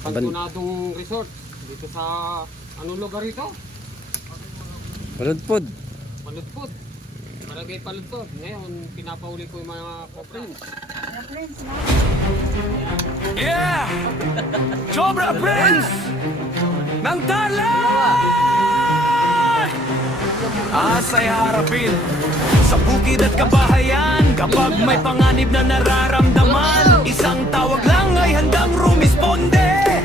abandonadong resort dito sa anong lugar ito? Paludpod. Paludpod. Barangay Paludpod. Ngayon, pinapauli ko yung mga co-friends. Yeah! Cobra Prince! Ng Tarlac! Asa'y harapin sa bukid at kabahayan. Kapag may panganib na nararamdaman, isang tawag lang ay handang rumisponde.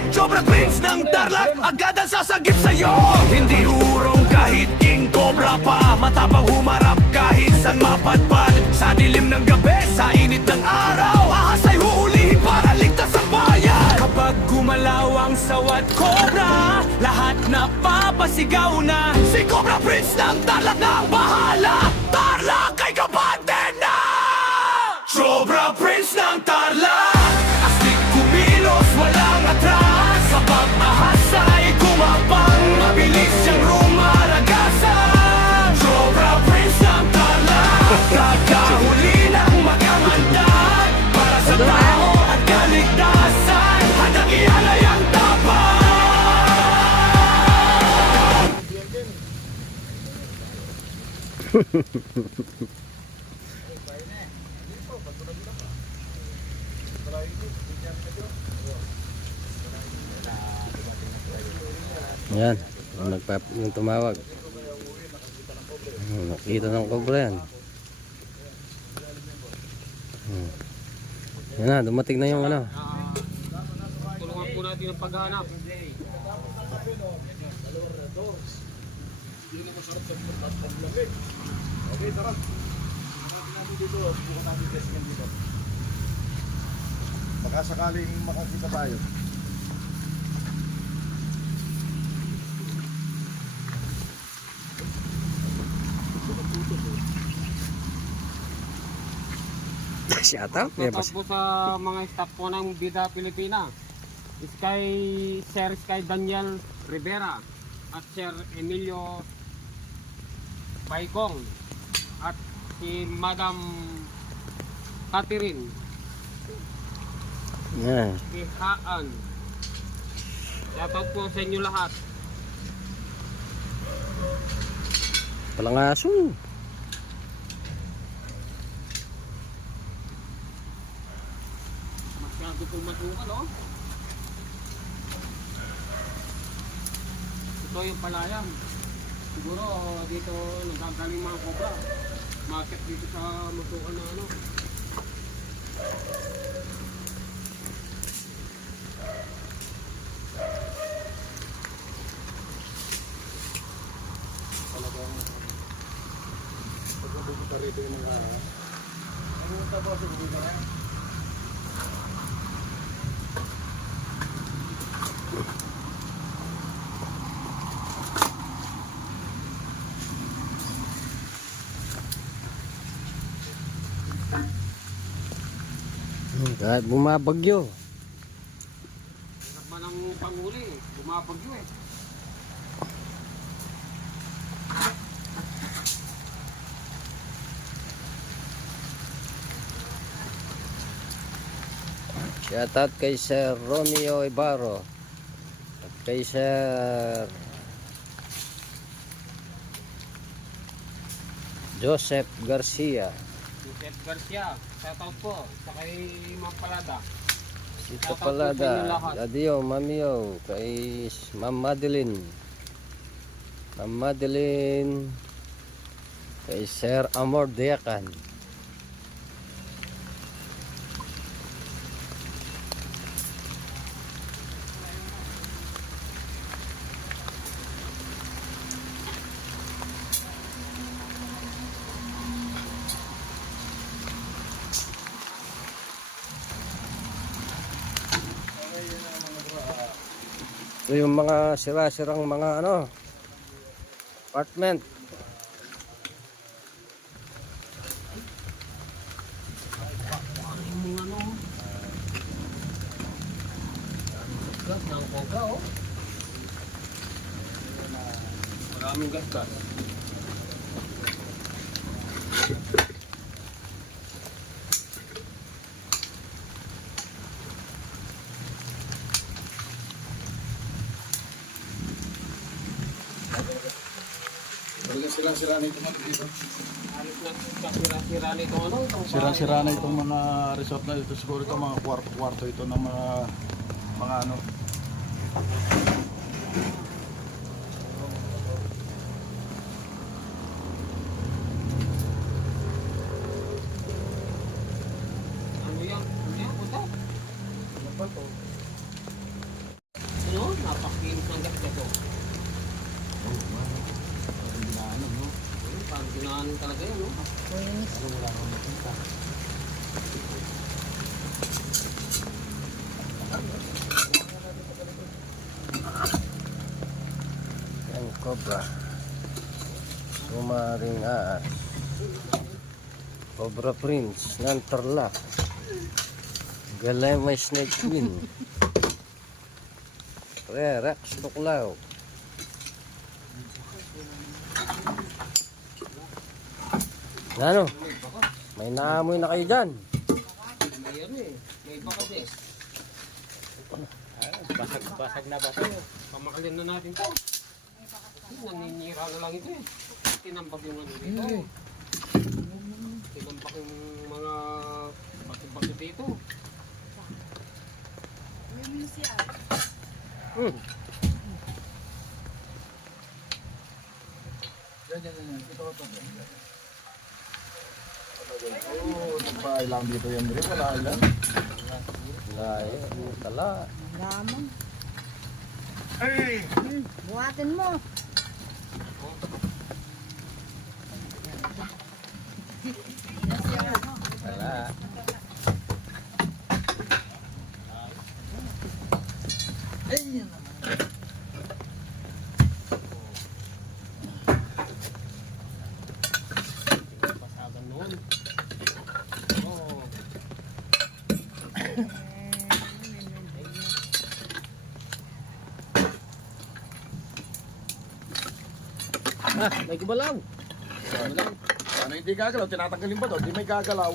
Cobra Prince ng Tarlac, agad ang sasagip sa'yo. Hindi urong kahit king cobra pa, matapang humarap kahit saan mapadpad. Sa dilim ng gabi, sa init ng araw, ahasay huulihin para ligtas ang bayan. Kapag gumalaw ang sawat cobra, lahat napapasigaw na si Cobra Prince ng Tarlac na bahala. Tarlac ay kabante na! Cobra Prince ng Tarlac, astig kumilos, walang atras. Sa pag-ahas ay gumapang, mabilis siyang rumaragasan. Cobra Prince ng Tarlac, kakahuli ng magamandag para sa tao at kaligtasan. Handang ialay ang tapat. Yan, yung tumawag. Nakita ng cobra yan. Yan na, dumating na yung ano. Tulungan po natin ang paghanap. Okay, tara. Dito, bukan natin test yan dito. Baka sakaling makakita tayo. Shout out. Yeah, Shoutout po sa mga staff po ng Bida Pilipina. Sir Sky Daniel Rivera at Sir Emilio Baikong at si Madam Catherine yan. Kihaan. Shoutout po sa inyo lahat. Palangaso. Masyado pong masukal, oh. Ito yung palayan. Siguro dito nagagaling mga cobra. Market dito sa masukal na ano. Pagkabubuta rito yung mga... Ano yung tabo sa bubuta na yan? Kahit bumabagyo. Hirap ba ng panghuli? Bumabagyo eh. Shout out kay Sir Romeo Ibarro at kay Sir Joseph Garcia. Joseph Garcia, shoutout po sa kay Ma'am Palada. Sito Palada, Dadio, Mamio, kay Ma'am Madeline. Ma'am Madeline, kay Sir Amor Diakan. Ito yung mga sira-sirang mga ano, apartment. Yung ano, gas ng cobra, oh. Maraming gas. Sira-sira na itong dito. Alis na kasira-sira nito ano. itong Sira-sira na itong mga resort na dito. Siguro ito mga kwarto ito ng mga ano. Ano yan? Ano yan? Punta? Ano ba ito? Ano? Napakinis ng gas ito. Parang ginaanan talaga yan, no? Yan, cobra. Sumaring aas. Cobra Prince ng Tarlac. Galay may snake queen. Rex Tuklaw. Ano? May naamoy na kayo dyan. May ano eh. May iba kasi. Basag na basag. Pamakalin na natin to. Naninira na lang ito eh. Tinambak yung ano dito. Tinambak yung mga bati-bati dito. Yan. Ito. Oh, nagpahay lang dito yan. Wala ilan. Layo, tala. Lamang. Buhatin mo. Tala. Pasagan noon. Oh. May gumalaw. Ano hindi gagalaw? Tinatanggalin ba to? Hindi may gagalaw.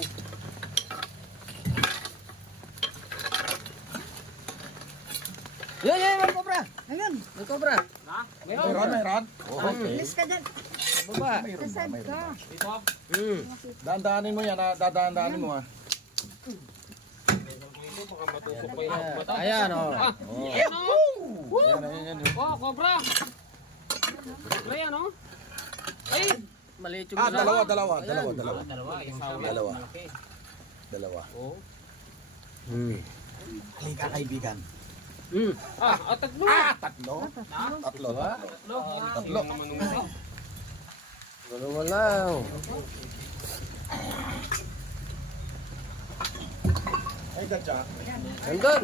Yan, may cobra. Ayun. May cobra. Ha? Mayroon. Bilis ka dyan. Baba. Mayroon ba? Sasad Mayroon. ka. Dito. Daan-daanin mo yan ha. Daan-daanin mo ha. Dito baka matusok pa yung mata. Ayan, oh. Ayan oh. Yan. Oh, cobra. Cobra yan oh. Ay! Maliit yung Dalawa. Dalawa. Isaw yan. Dalawa. Malaki. Dalawa. Oh. Halika kaibigan. Tatlo. Tatlo. Tatlo. Tatlo. Naman nung isa. Gumalaw. Ay, gadya. Nandun.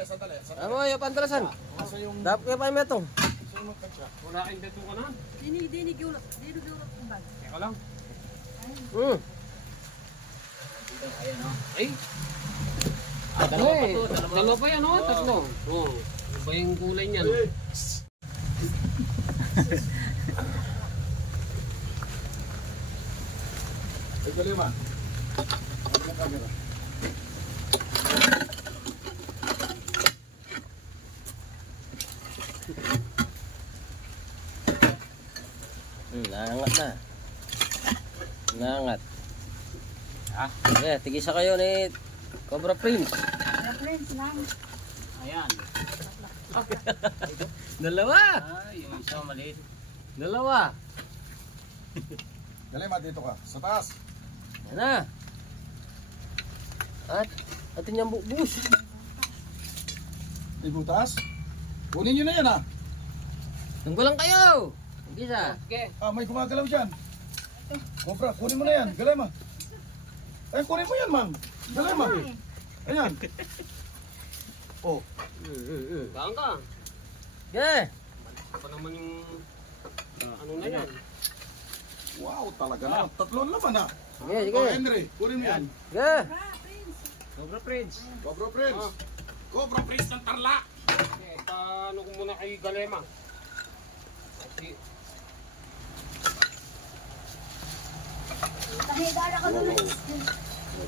Sandali. Ano yung pantalasan? Asa yung Dapat kayo pa meto. gadya? Wala kayong dito ka na. Dinig yulot. Dinig yulot ang bag. Teka lang. Ay! Dalawa pa to. Dalawa pa yan oh. Tatlo. Oh. Ano ba yung kulay niyan? Ay, dali man. Ano yung camera? Nangat na. Nangat. Ha? Yeah, tigisa kayo ni Cobra Prince. Friends lang. Ayan. Dalawa. Ay, yung isa maliit. Dalawa. Dali man, dito ka. Sa taas. Yan na. At atin yung bus. Di butas. Kunin nyo na yan ha. Tunggulan kayo. Tigisa. Okay. May gumagalaw dyan. Cobra, kunin mo na yan. Galay ma. Ay, kunin mo yan, ma'am. Galay ma. Ayan. Oh. Saan ka? Yeah. Balik pa naman yung ano na yan. Wow, talaga na. Tatlong laman ha. Sige, Oh, sige. Henry, kunin mo yan. Yeah. Cobra Prince. Cobra Prince. Cobra Prince ng Tarlac. Okay, paano ko muna kay Galema? Kasi, Tahigala ka doon.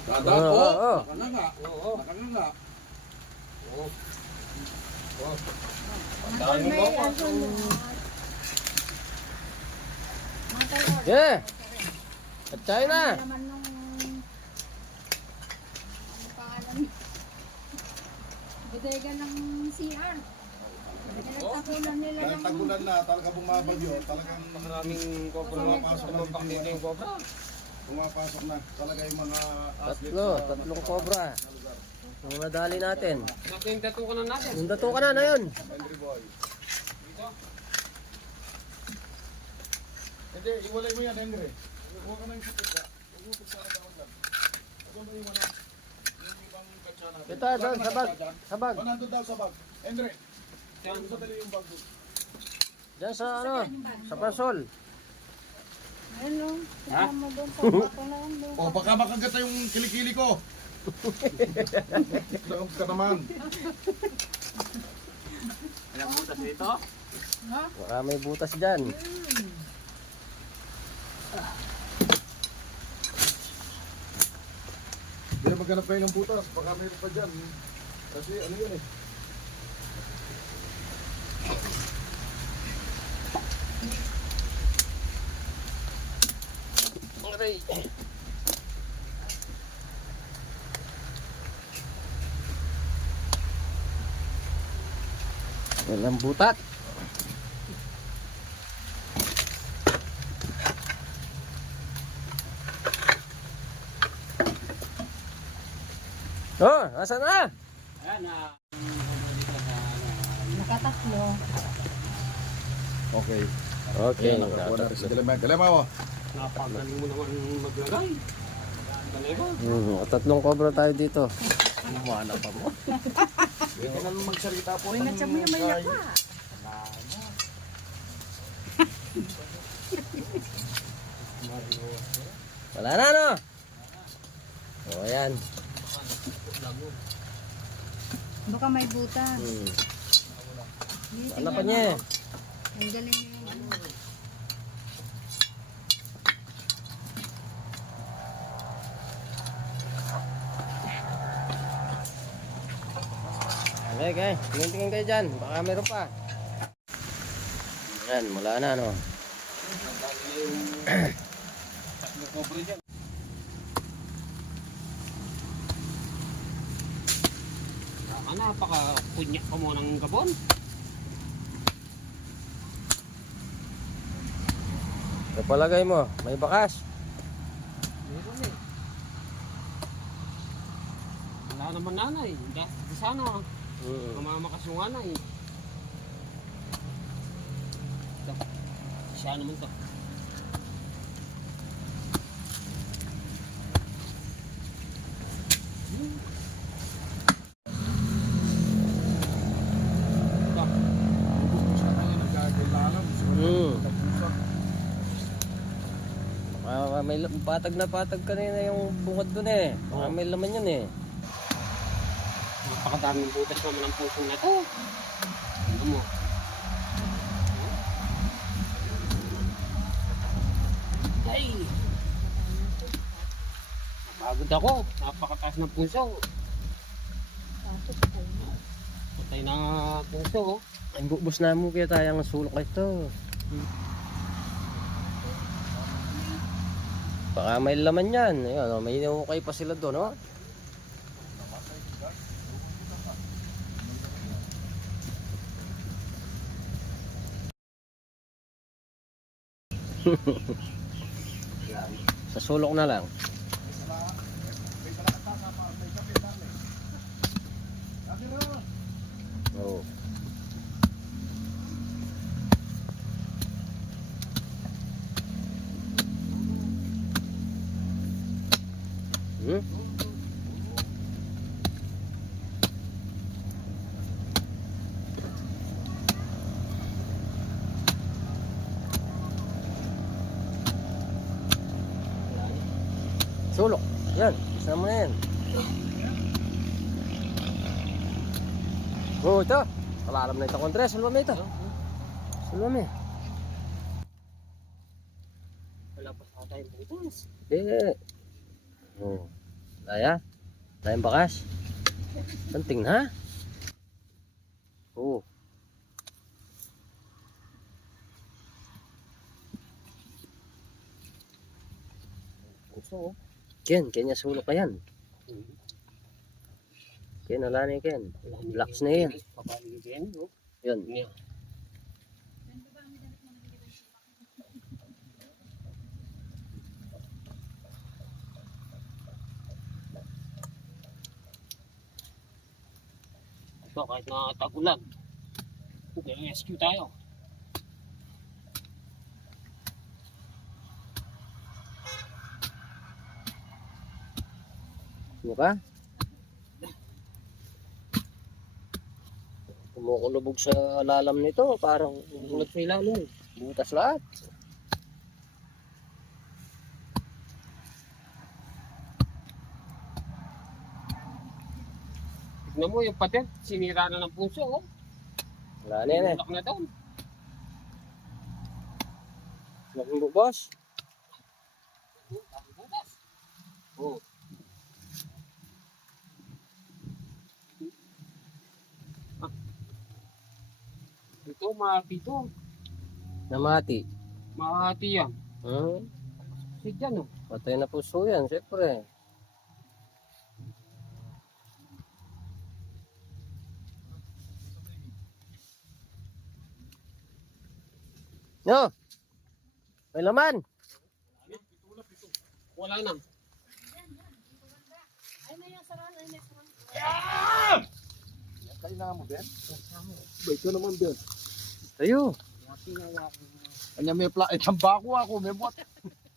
Dadat. Oo, Oh, oo. nakanganga. oo. Nakanganga. Oo. Oh. May Dami mo pa. ano. Yeah. At China. Naman nung... Ano pangalan? Bodega ng CR. Nagtagulan nila Dahil ng... tagulan na, talaga bumabagyo. Talagang Maraming kopra. pumapasok na Pumapakita dito. yung kopra. Pumapasok na. Talaga yung mga athlete Tatlong cobra. Ang nadali natin. Natin datukan na natin. Yung dato ka na yun. Henry Boy. Hindi, iwalay mo yan, Henry. Huwag ka na yung supit ka. Huwag mo pagsasabi ka dyan. Huwag mo iwan na. Yung ibang katsa natin. Ito, doon, sa bag. Sa bag. O, nandun daw sa bag. Henry, saan sa dali yung bag doon? Diyan sa ano, sa pasol. Ayun no. Ha? Kasama doon sa bato na yun. O, baka makagata yung kilikili ko. Saan ka naman? Alam mo tas dito? Baka may butas dyan. Hindi na maghanap kayo ng butas. Baka mayroon pa dyan. Kasi ano yun eh. Aray. Walang butat. Oh, nasa na? Ayan na. Nakatatlo. Okay. Okay. Nakakuha natin sa Galema. Galema mo. Napagaling mo naman maglagay. Talaga. Tatlong cobra tayo dito. Umana pa mo. Hindi na magsalita po. Uy, natsamoy may pa. Wala na, no? O, ayan. Baka may butas. Ano pa niya eh? Ang galing niya yung ano. Okay, okay. Tingin-tingin kayo dyan. Baka meron pa. Ayan, wala na, no? Tatlong kobre dyan. Napaka-punyak pa mo ng gabon. Sa palagay mo, may bakas. Meron eh. Wala naman nanay. Di sana. Mamamakas yung nanay. Ito. Siya naman to. Ito. Gusto na tayo nagkakailangan. May patag na patag kanina yung bungad dun eh. Baka may laman yun eh. Napakadaming butas naman ang pusong na to. Ano mo? Ay! Napagod ako. Napakataas ng puso. Patay na puso. Ang bubos na mo kaya tayong sulok ito. Baka may laman yan. Ayun, may inukay pa sila doon, no? Sa sulok na lang. Oh. Hmm? Sulok. Yan. Isa mo na yan. Oh, ito. Kalalam na ito. Kontre, salwame ito. Salwame. Wala pa sa tayong butas. Eh. Oh. Daya. Dayang bakas. Penting na. Oh. puso. Ken, kanya sulok ka yan. Ken, wala na Ken. Relax na yan. Papaligin, no? Yun. Yeah. Ito, kahit nakatagulan, rescue tayo. Ano ka? Kumukulubog sa lalam nito. Parang Tulad sa ilalim. butas lahat. Tignan mo yung pader, sinira na ng puso, oh. Wala na yan eh. Tulak na doon. Nakulo, boss. Oh. Ah. Ito, mahati ito. Namati. Mahati yan. Hmm? Kasi dyan, oh. Patay na puso yan, siyempre. No! May laman! Wala na. Kailangan mo, Ben? Ba, ito naman, Ben. Tayo! Kanya may tambako ako, may buhat.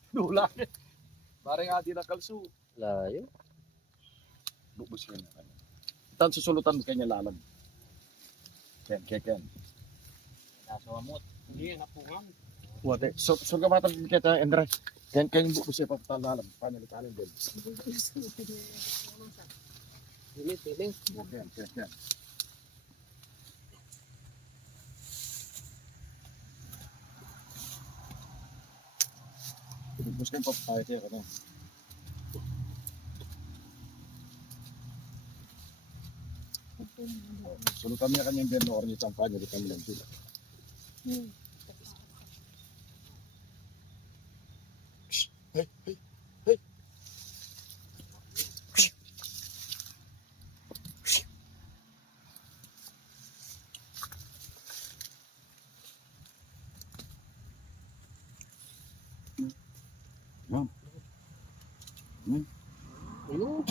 Dula. Parang adi na kalso. Layo. Bubus yun. Tan susulutan kanya lalag. Ken. Nasa wamot. Hindi, napungan. Wate. So ka matan kita, Andre. Ken bubus yun papatalalam. Paano nitalim, Ben? Pilit. Ken. Bubus kayo papatay kayo. Ano? Sulutan niya kanyang Ben, or niya champanya, di kami lang sila. Hey. Ma'am. Ano?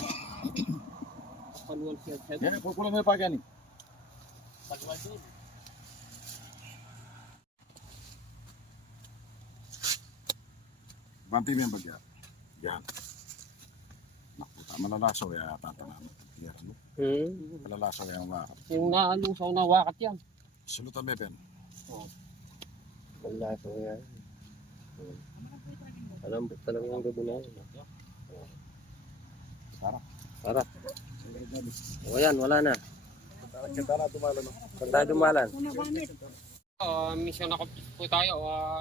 Paluan siya. Yan, kukulang mo yung pagyan eh. Paluan doon. Banti mo yung bagyan. Yan. Nakuta, malalasaw ya tatanaman. Yan, ano? Malalasaw yan mga. Yung naalusaw na wakat yan. Sulutan mo, Ben. Wala ko yan. Malambot talaga yung gabi na yun. Sarap. O yan, wala na. Kita na tumalo, no? Saan tayo dumalan? Mission na po tayo.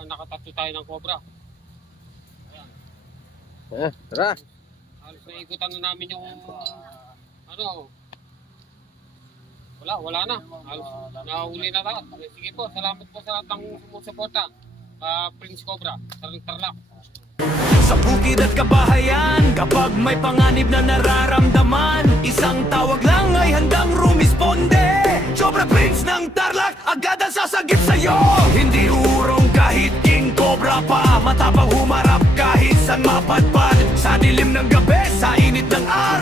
Nakatatlo tayo ng cobra. Tara. Halos naikutan na namin yung ano. Wala na. Halos nahuli na lahat. Sige po, salamat po sa lahat ng sumusuporta. Prince Cobra, Tarlac. Sa bukid at kabahayan, kapag may panganib na nararamdaman, isang tawag lang ay handang rumisponde. Sobra Prince ng Tarlac, agad ang sasagip sa'yo. Hindi urong kahit King Cobra pa, matapang humarap kahit saan mapadpad. Sa dilim ng gabi, sa init ng araw,